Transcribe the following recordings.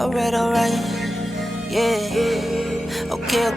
Alright, yeah, okay,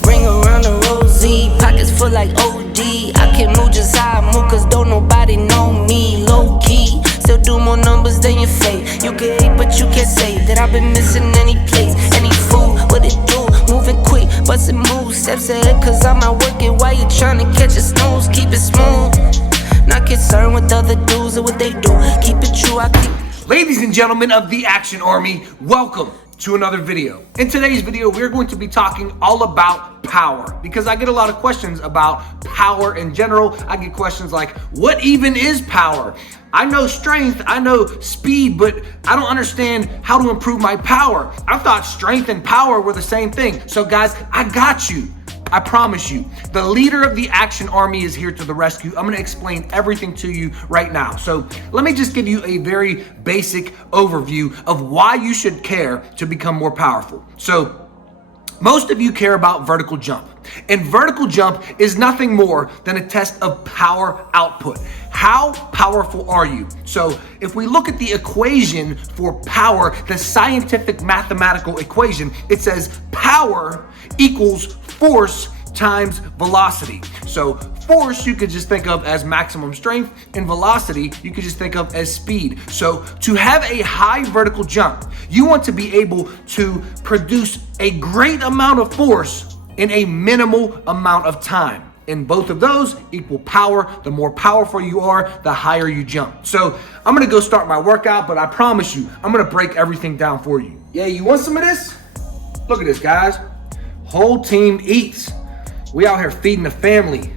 Bring around the rosy, pockets full like OD. I can move just how I move, cause don't nobody know me. Low key, still do more numbers than your fate. You can hate, but you can't say that I've been missing any place. Any fool, what it do? Moving quick, bustin' moves, steps ahead, cause I'm out working while you tryna catch a snooze. Keep it smooth, not concerned with other dudes or what they do. Keep it true, I keep. Ladies and gentlemen of the Action Army, welcome to another video. In today's video, we're going to be talking all about power, because I get a lot of questions about power in general. I get questions like, what even is power? I know strength, I know speed, but I don't understand how to improve my power. I thought strength and power were the same thing. So guys, I got you. I promise you, the leader of the Action Army is here to the rescue. I'm gonna explain everything to you right now. So let me just give you a very basic overview of why you should care to become more powerful. So most of you care about vertical jump, and vertical jump is nothing more than a test of power output. How powerful are you? So if we look at the equation for power, the scientific mathematical equation, it says power equals force times velocity. So force you could just think of as maximum strength, and velocity you could just think of as speed. So to have a high vertical jump, you want to be able to produce a great amount of force in a minimal amount of time. And both of those equal power. The more powerful you are, the higher you jump. So I'm gonna go start my workout, but I promise you, I'm gonna break everything down for you. Yeah, you want some of this? Look at this, guys. Whole team eats. We out here feeding the family.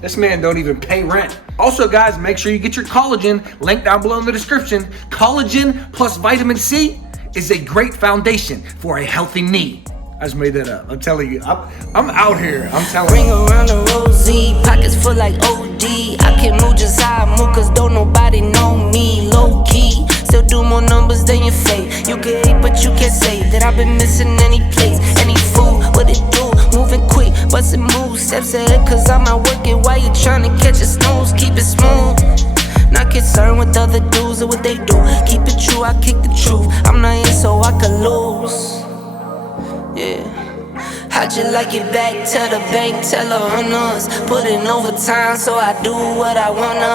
This man don't even pay rent. Also, guys, make sure you get your collagen. Link down below in the description. Collagen plus vitamin C is a great foundation for a healthy knee. I just made that up. I'm telling you, I'm out here. I'm telling you. Bring around the rosy, pockets full like OD. I can move just how I move, cause don't nobody know me. Low key, still do more numbers than your fate. You can hate, but you can't say that I've been missing any place. Any fool, what it do? Moving quick, bustin' moves, steps ahead, cause I'm out working while you tryna catch a snooze. Keep it smooth, not concerned with other dudes or what they do. Keep it true, I kick the truth. I'm not here so I can lose. Yeah, how'd you like it back to the bank? Tell her on us. Put in overtime so I do what I wanna.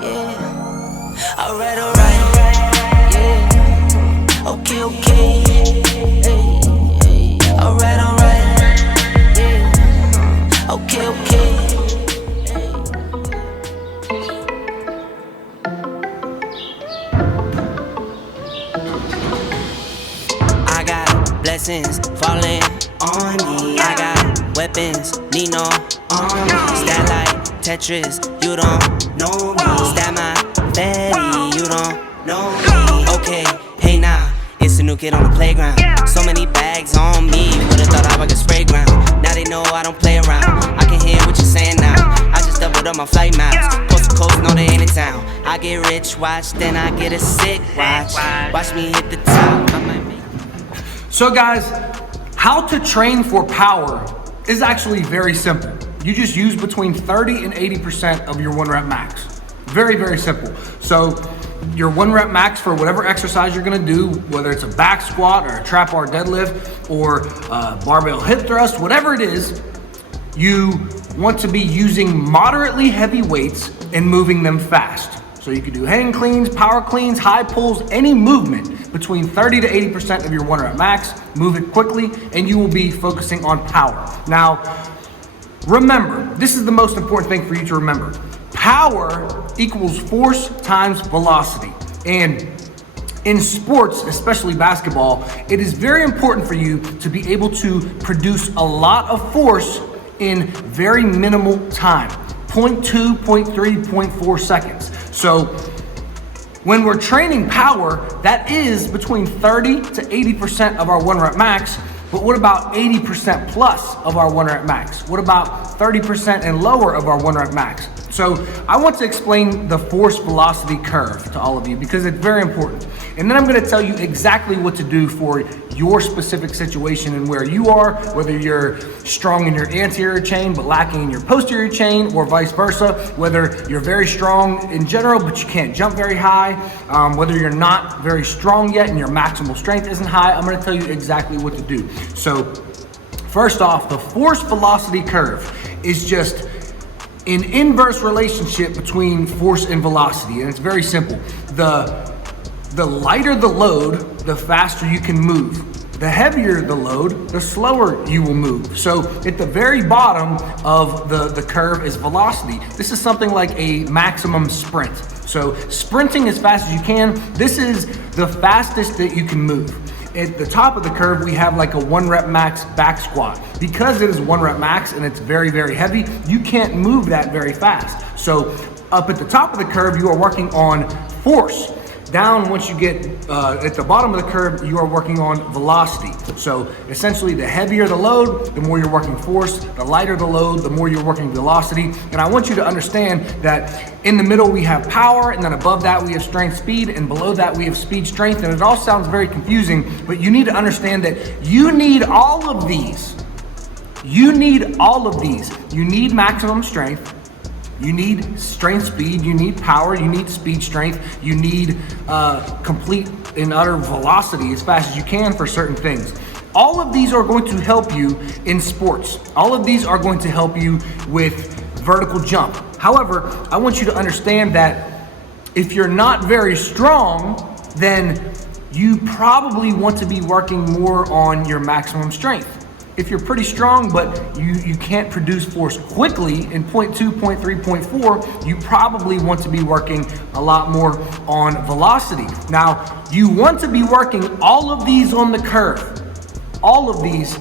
Yeah, alright, yeah. Okay, hey. Alright, yeah. Okay. Blessings falling on me. I got weapons, need no armor. Stat like Tetris, you don't know me. Stat my fatty, you don't know me. Okay, hey now, it's a new kid on the playground. So many bags on me, would've thought I could spray ground. Now they know I don't play around. I can hear what you're saying now. I just doubled up my flight miles. Coast to coast, know they ain't in town. I get rich, watch, then I get a sick watch. Watch me hit the top. So guys, how to train for power is actually very simple. You just use between 30 and 80% of your 1 rep max. Very, very simple. So your 1 rep max for whatever exercise you're gonna do, whether it's a back squat or a trap bar deadlift or a barbell hip thrust, whatever it is, you want to be using moderately heavy weights and moving them fast. So you can do hang cleans, power cleans, high pulls, any movement between 30 to 80% of your 1 rep max. Move it quickly and you will be focusing on power. Now, remember, this is the most important thing for you to remember. Power equals force times velocity. And in sports, especially basketball, it is very important for you to be able to produce a lot of force in very minimal time. 0.2, 0.3, 0.4 seconds. So when we're training power, that is between 30 to 80% of our 1 rep max. But what about 80% plus of our 1 rep max? What about 30% and lower of our 1 rep max? So I want to explain the force velocity curve to all of you because it's very important. And then I'm going to tell you exactly what to do for your specific situation and where you are, whether you're strong in your anterior chain but lacking in your posterior chain, or vice versa, whether you're very strong in general but you can't jump very high, whether you're not very strong yet and your maximal strength isn't high. I'm going to tell you exactly what to do. So first off, the force velocity curve is just an inverse relationship between force and velocity, and it's very simple. The lighter the load, the faster you can move. The heavier the load, the slower you will move. So at the very bottom of the curve is velocity. This is something like a maximum sprint. So sprinting as fast as you can, this is the fastest that you can move. At the top of the curve, we have like a 1 rep max back squat. Because it is 1 rep max and it's very, very heavy, you can't move that very fast. So up at the top of the curve, you are working on force. Down, once you get at the bottom of the curve, you are working on velocity. So essentially, the heavier the load, the more you're working force. The lighter the load, the more you're working velocity. And I want you to understand that in the middle we have power, and then above that we have strength, speed, and below that we have speed, strength. And it all sounds very confusing, but you need to understand that you need all of these. You need all of these. You need maximum strength. You need strength, speed, you need power, you need speed, strength, you need complete and utter velocity as fast as you can for certain things. All of these are going to help you in sports. All of these are going to help you with vertical jump. However, I want you to understand that if you're not very strong, then you probably want to be working more on your maximum strength. If you're pretty strong, but you can't produce force quickly in 0.2, 0.3, 0.4, you probably want to be working a lot more on velocity. Now, you want to be working all of these on the curve, all of these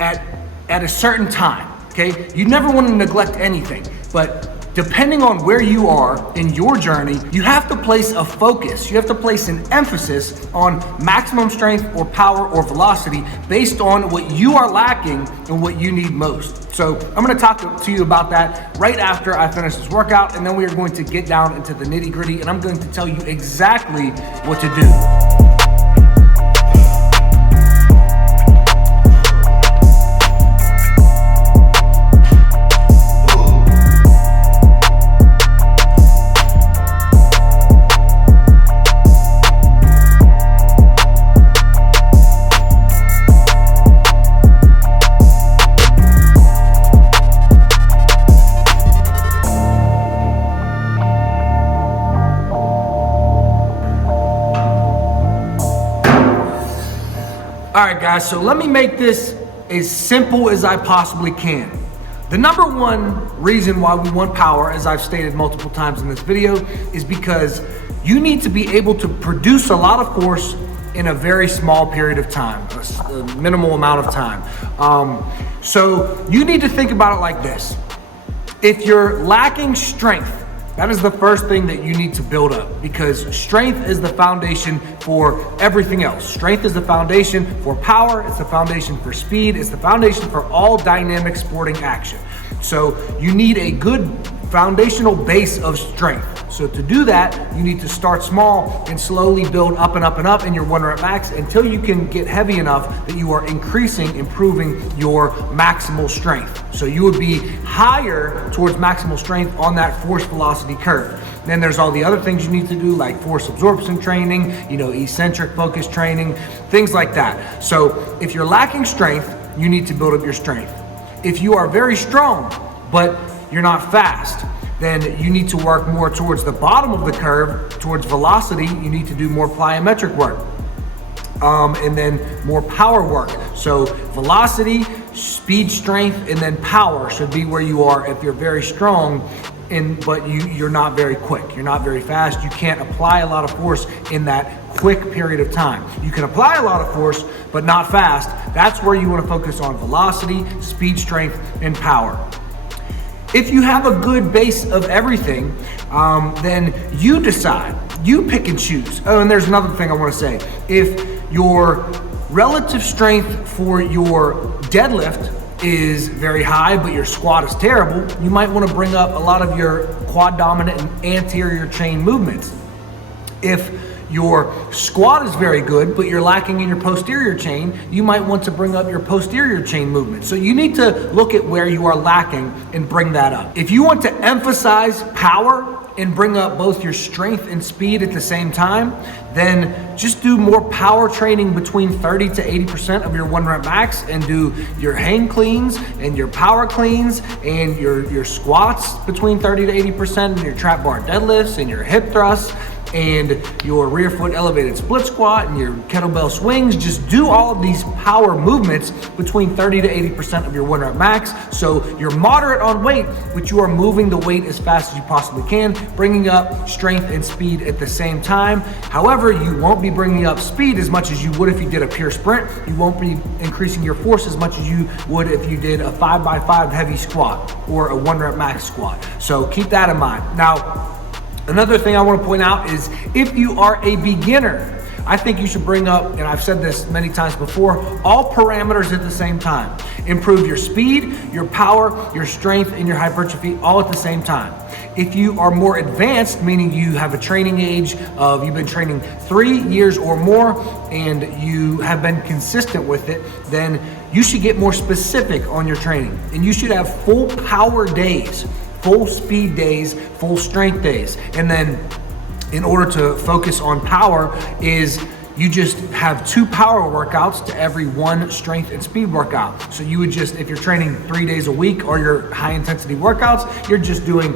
at a certain time, okay? You never want to neglect anything, but depending on where you are in your journey, you have to place a focus. You have to place an emphasis on maximum strength or power or velocity based on what you are lacking and what you need most. So I'm going to talk to you about that right after I finish this workout, and then we are going to get down into the nitty-gritty, and I'm going to tell you exactly what to do. All right, guys, so let me make this as simple as I possibly can. The number one reason why we want power, as I've stated multiple times in this video, is because you need to be able to produce a lot of force in a very small period of time, a minimal amount of time. So you need to think about it like this. If you're lacking strength, that is the first thing that you need to build up, because strength is the foundation for everything else. Strength is the foundation for power, it's the foundation for speed, it's the foundation for all dynamic sporting action. So you need a good foundational base of strength. So to do that, you need to start small and slowly build up and up and up in your 1 rep max until you can get heavy enough that you are improving your maximal strength. So you would be higher towards maximal strength on that force velocity curve. Then there's all the other things you need to do, like force absorption training, eccentric focus training, things like that. So if you're lacking strength, you need to build up your strength. If you are very strong, but you're not fast, then you need to work more towards the bottom of the curve, towards velocity. You need to do more plyometric work, and then more power work. So velocity, speed, strength, and then power should be where you are if you're very strong, but you're not very quick. You're not very fast. You can't apply a lot of force in that quick period of time. You can apply a lot of force, but not fast. That's where you want to focus on velocity, speed, strength, and power. If you have a good base of everything, then you decide, you pick and choose. Oh, and there's another thing I want to say. If your relative strength for your deadlift is very high, but your squat is terrible, you might want to bring up a lot of your quad dominant and anterior chain movements. If your squat is very good, but you're lacking in your posterior chain, you might want to bring up your posterior chain movement. So you need to look at where you are lacking and bring that up. If you want to emphasize power and bring up both your strength and speed at the same time, then just do more power training between 30 to 80% of your 1 rep max, and do your hang cleans and your power cleans and your squats between 30 to 80%, and your trap bar deadlifts and your hip thrusts and your rear foot elevated split squat and your kettlebell swings. Just do all of these power movements between 30 to 80% of your 1 rep max. So you're moderate on weight, but you are moving the weight as fast as you possibly can, bringing up strength and speed at the same time. However, you won't be bringing up speed as much as you would if you did a pure sprint. You won't be increasing your force as much as you would if you did a 5x5 heavy squat or a 1 rep max squat. So keep that in mind. Now, another thing I want to point out is if you are a beginner, I think you should bring up, and I've said this many times before, all parameters at the same time. Improve your speed, your power, your strength, and your hypertrophy all at the same time. If you are more advanced, meaning you have a training age of, you've been training 3 years or more and you have been consistent with it, then you should get more specific on your training. And you should have full power days, full speed days, full strength days. And then in order to focus on power is you just have 2 power workouts to every 1 strength and speed workout. So you would just, if you're training 3 days a week or your high intensity workouts, you're just doing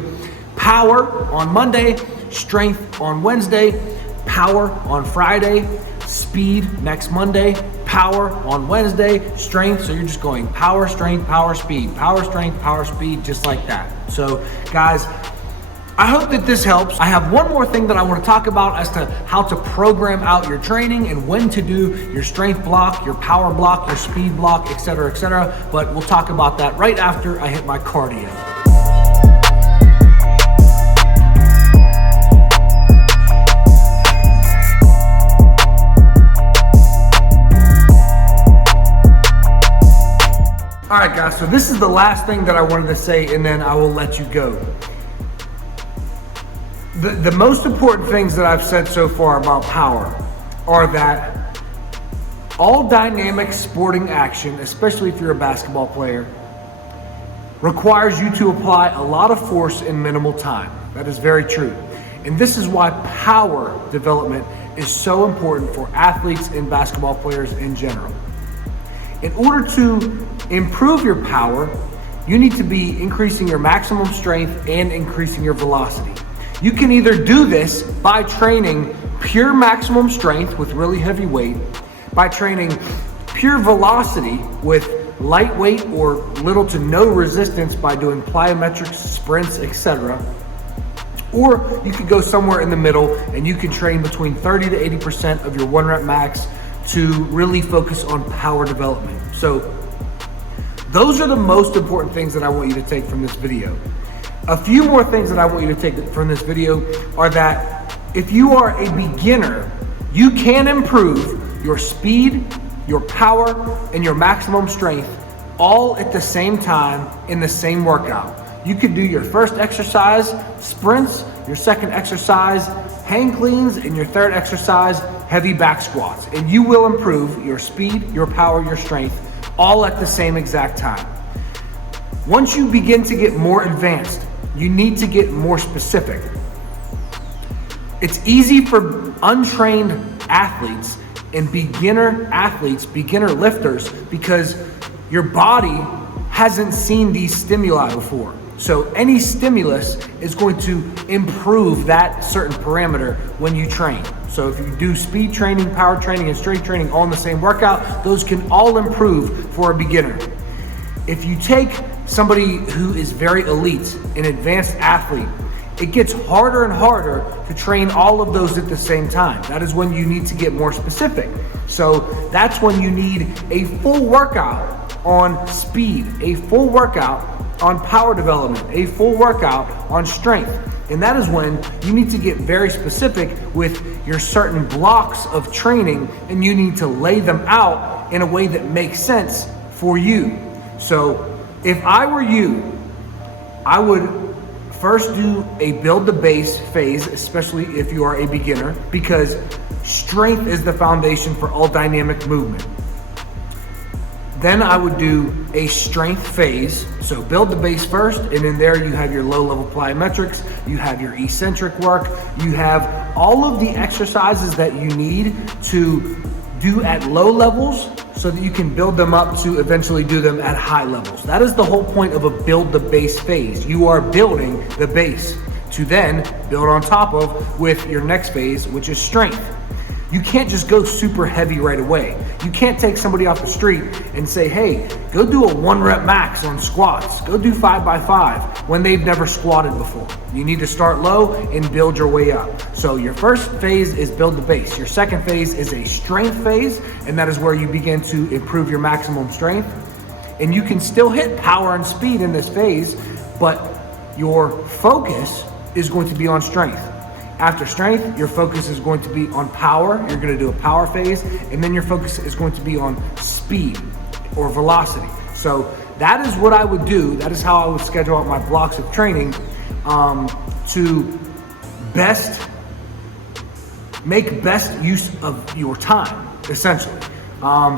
power on Monday, strength on Wednesday, power on Friday, speed next Monday, power on Wednesday, strength. So you're just going power, strength, power, speed, power, strength, power, speed, just like that. So guys, I hope that this helps. I have one more thing that I want to talk about as to how to program out your training and when to do your strength block, your power block, your speed block, etc., etc. But we'll talk about that right after I hit my cardio. All right, guys, so this is the last thing that I wanted to say, and then I will let you go. The most important things that I've said so far about power are that all dynamic sporting action, especially if you're a basketball player, requires you to apply a lot of force in minimal time. That is very true. And this is why power development is so important for athletes and basketball players in general. In order to improve your power, you need to be increasing your maximum strength and increasing your velocity. You can either do this by training pure maximum strength with really heavy weight, by training pure velocity with lightweight or little to no resistance by doing plyometrics, sprints, etc. Or you could go somewhere in the middle and you can train between 30 to 80% of your 1 rep max to really focus on power development. So those are the most important things that I want you to take from this video. A few more things that I want you to take from this video are that if you are a beginner, you can improve your speed, your power, and your maximum strength all at the same time in the same workout. You could do your first exercise, sprints, your second exercise, hang cleans, and your third exercise, heavy back squats. And you will improve your speed, your power, your strength, all at the same exact time. Once you begin to get more advanced, you need to get more specific. It's easy for untrained athletes and beginner athletes, beginner lifters, because your body hasn't seen these stimuli before. So any stimulus is going to improve that certain parameter when you train. So if you do speed training, power training, and strength training all in the same workout, those can all improve for a beginner. If you take somebody who is very elite, an advanced athlete, it gets harder and harder to train all of those at the same time. That is when you need to get more specific. So that's when you need a full workout on speed, a full workout on power development, a full workout on strength. And that is when you need to get very specific with your certain blocks of training, and you need to lay them out in a way that makes sense for you. So if I were you, I would first do a build the base phase, especially if you are a beginner, because strength is the foundation for all dynamic movement. Then I would do a strength phase. So build the base first, and in there you have your low level plyometrics, you have your eccentric work, you have all of the exercises that you need to do at low levels so that you can build them up to eventually do them at high levels. That is the whole point of a build the base phase. You are building the base to then build on top of with your next phase, which is strength. You can't just go super heavy right away. You can't take somebody off the street and say, hey, go do a 1 rep max on squats. Go do 5x5 when they've never squatted before. You need to start low and build your way up. So your first phase is build the base. Your second phase is a strength phase, and that is where you begin to improve your maximum strength. And you can still hit power and speed in this phase, but your focus is going to be on strength. After strength, your focus is going to be on power. You're going to do a power phase, and then your focus is going to be on speed or velocity. So that is what I would do. That is how I would schedule out my blocks of training to make best use of your time, essentially.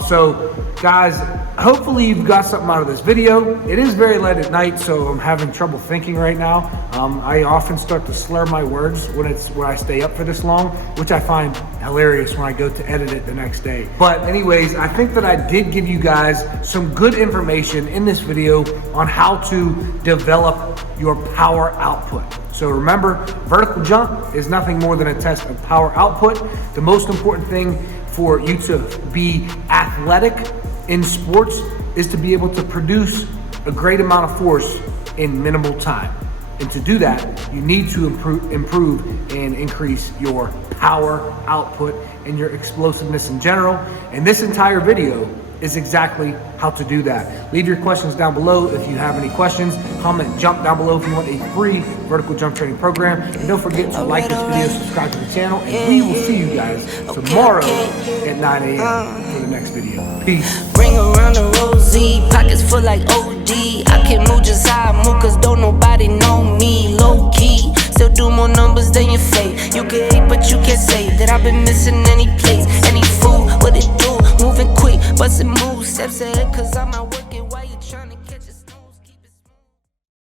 So guys, hopefully you've got something out of this video. It is very late at night, so I'm having trouble thinking right now. I often start to slur my words when I stay up for this long, which I find hilarious when I go to edit it the next day. But anyways, I think that I did give you guys some good information in this video on how to develop your power output. So remember, vertical jump is nothing more than a test of power output. The most important thing for you to be athletic in sports is to be able to produce a great amount of force in minimal time. And to do that, you need to improve and increase your power output and your explosiveness in general. And this entire video is exactly how to do that. Leave your questions down below if you have any questions. Comment jump down below if you want a free vertical jump training program. And don't forget to like this video, subscribe to the channel, and we will see you guys tomorrow at 9 a.m. for the next video. Peace. Bring around the rosy, pockets full like OD. I can move just how I move, cause don't nobody know me. Low key, still do more numbers than your fake. You can hate, but you can't say that I've been missing any